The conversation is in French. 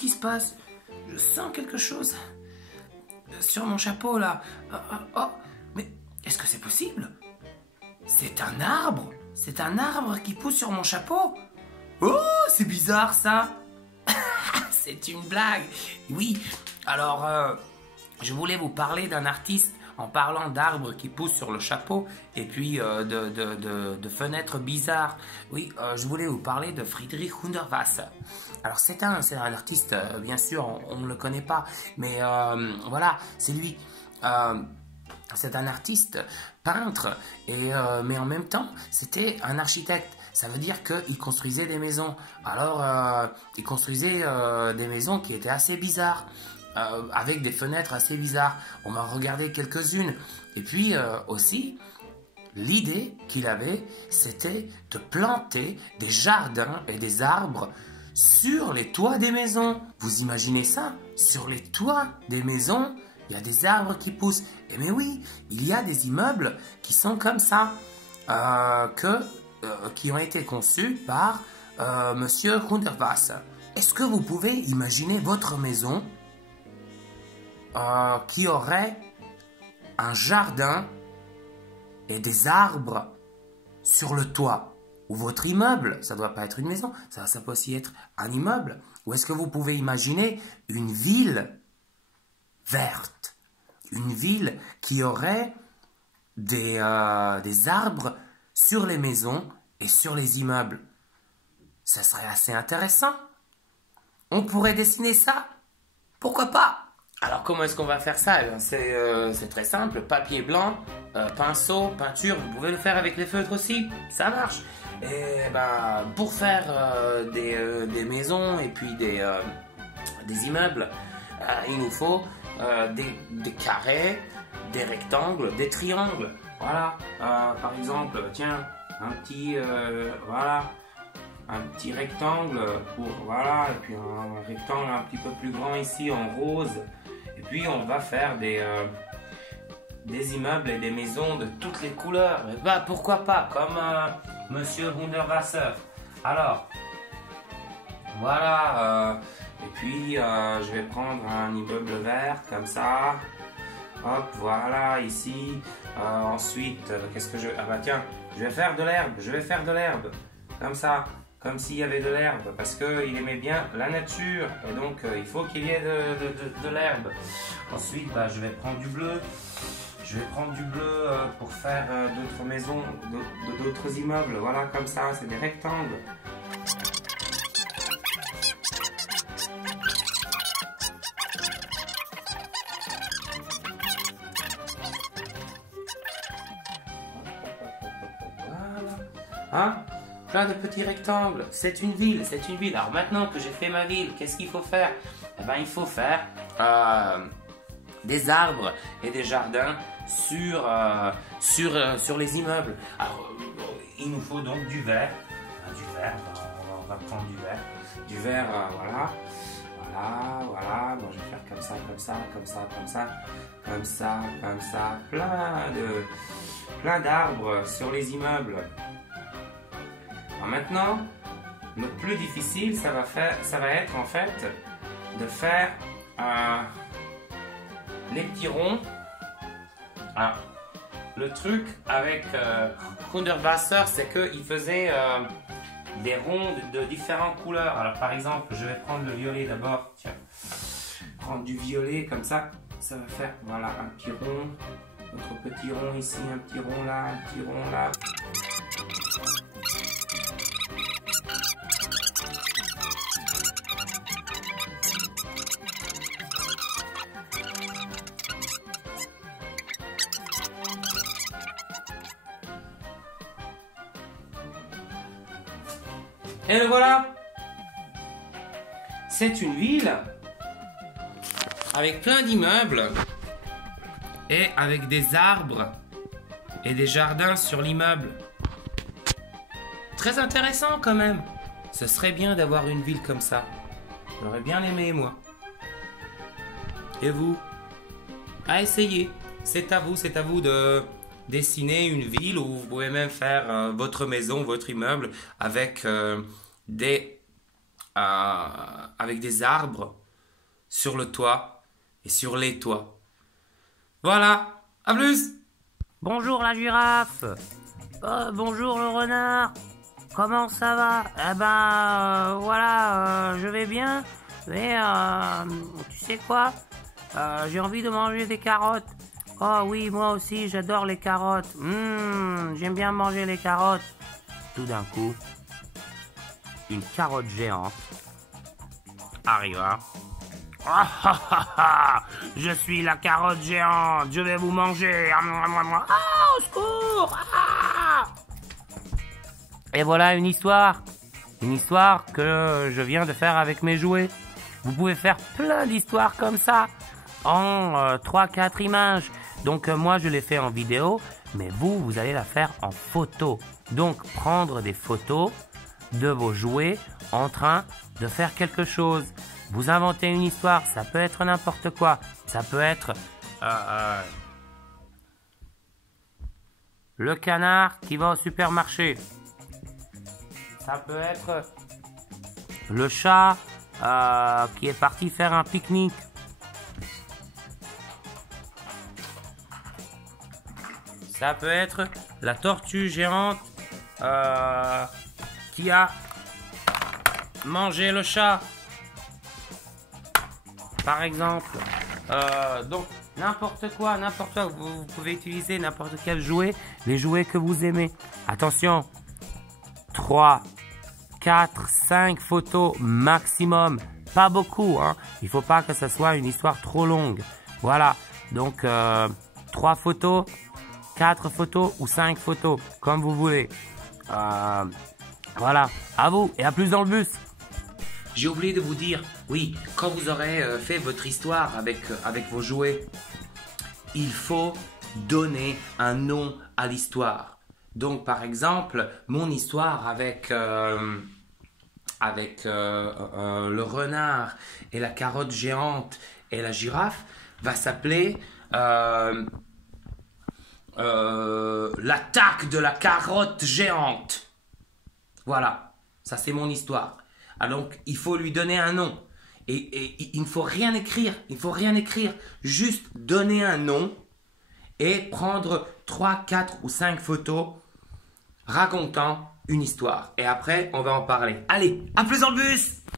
qui se passe? Je sens quelque chose sur mon chapeau là. Oh, mais est-ce que c'est possible? C'est un arbre. C'est un arbre qui pousse sur mon chapeau. Oh, c'est bizarre ça. C'est une blague. Oui, alors je voulais vous parler d'un artiste en parlant d'arbres qui poussent sur le chapeau et puis de fenêtres bizarres. Oui, je voulais vous parler de Friedrich Hundertwasser. Alors c'est un artiste, bien sûr, on ne le connaît pas, mais voilà, c'est lui. C'est un artiste peintre, mais en même temps, c'était un architecte. Ça veut dire qu'il construisait des maisons. Alors, il construisait des maisons qui étaient assez bizarres, avec des fenêtres assez bizarres. On va en regarder quelques-unes. Et puis aussi, l'idée qu'il avait, c'était de planter des jardins et des arbres sur les toits des maisons. Vous imaginez ça? Sur les toits des maisons, il y a des arbres qui poussent. Eh bien oui, il y a des immeubles qui sont comme ça, qui ont été conçus par Monsieur Hundertwasser. Est-ce que vous pouvez imaginer votre maison qui aurait un jardin et des arbres sur le toit? Ou votre immeuble, ça ne doit pas être une maison, ça peut aussi être un immeuble. Ou est-ce que vous pouvez imaginer une ville verte? Une ville qui aurait des arbres sur les maisons et sur les immeubles. Ça serait assez intéressant. On pourrait dessiner ça. Pourquoi pas? Alors comment est-ce qu'on va faire ça? C'est très simple. Papier blanc, pinceau, peinture. Vous pouvez le faire avec les feutres aussi. Ça marche. Et ben, pour faire des maisons et puis des immeubles, il nous faut des carrés, des rectangles, des triangles. Voilà, par exemple, tiens, un petit rectangle pour, voilà, et puis un rectangle un petit peu plus grand ici en rose. Et puis on va faire des immeubles et des maisons de toutes les couleurs. Et bah pourquoi pas, comme Monsieur Hundertwasser. Alors, voilà, et puis je vais prendre un immeuble vert comme ça. Hop, voilà, ici. Ensuite, qu'est-ce que je... Ah bah tiens, je vais faire de l'herbe. Comme ça, comme s'il y avait de l'herbe. Parce qu'il aimait bien la nature. Et donc, il faut qu'il y ait de l'herbe. Ensuite, bah, je vais prendre du bleu. Pour faire d'autres maisons, d'autres immeubles. Voilà, comme ça, c'est des rectangles. Hein? Plein de petits rectangles. C'est une ville. Alors maintenant que j'ai fait ma ville, qu'est-ce qu'il faut faire? Eh ben, il faut faire des arbres et des jardins sur les immeubles. Alors, il nous faut donc du verre. On va prendre du verre. Du verre, voilà. Bon, je vais faire comme ça. Plein d'arbres sur les immeubles. Alors maintenant, le plus difficile, ça va être en fait de faire les petits ronds. Ah, le truc avec Hundertwasser, c'est qu'il faisait des ronds de différentes couleurs. Alors par exemple, je vais prendre le violet d'abord. Tiens, prendre du violet comme ça, ça va faire, voilà, un petit rond. Autre petit rond ici, un petit rond là, un petit rond là. Et le voilà. C'est une ville avec plein d'immeubles et avec des arbres et des jardins sur l'immeuble. Très intéressant quand même. Ce serait bien d'avoir une ville comme ça. J'aurais bien aimé, moi. Et vous? À essayer. C'est à vous de dessiner une ville où vous pouvez même faire votre maison, votre immeuble avec des avec des arbres sur le toit et sur les toits. Voilà, à plus! Bonjour la girafe. Bonjour le renard. Comment ça va? Eh ben, voilà, je vais bien. Mais, tu sais quoi? J'ai envie de manger des carottes. Oh oui, moi aussi, j'adore les carottes. J'aime bien manger les carottes. Tout d'un coup, une carotte géante arriva. Ah ah ah ah! Je suis la carotte géante, je vais vous manger. Ah, au secours! Ah! Et voilà une histoire que je viens de faire avec mes jouets. Vous pouvez faire plein d'histoires comme ça en 3-4 images. Donc moi je l'ai fait en vidéo, mais vous allez la faire en photo. Donc prendre des photos de vos jouets en train de faire quelque chose. Vous inventez une histoire, ça peut être n'importe quoi. Ça peut être le canard qui va au supermarché. Ça peut être le chat qui est parti faire un pique-nique. Ça peut être la tortue géante qui a mangé le chat. Par exemple, donc n'importe quoi, vous pouvez utiliser n'importe quel jouet, les jouets que vous aimez. Attention, 3, 4, 5 photos maximum, pas beaucoup, hein. Il faut pas que ça soit une histoire trop longue. Voilà, donc 3 photos, 4 photos ou 5 photos, comme vous voulez. Voilà, à vous et à plus dans le bus. J'ai oublié de vous dire, oui, quand vous aurez fait votre histoire avec vos jouets, il faut donner un nom à l'histoire. Donc, par exemple, mon histoire avec le renard et la carotte géante et la girafe va s'appeler l'attaque de la carotte géante. Voilà, ça c'est mon histoire. Alors, donc, il faut lui donner un nom. Et il ne faut rien écrire. Juste donner un nom et prendre 3, 4 ou 5 photos racontant une histoire. Et après, on va en parler. Allez, à plus dans le bus!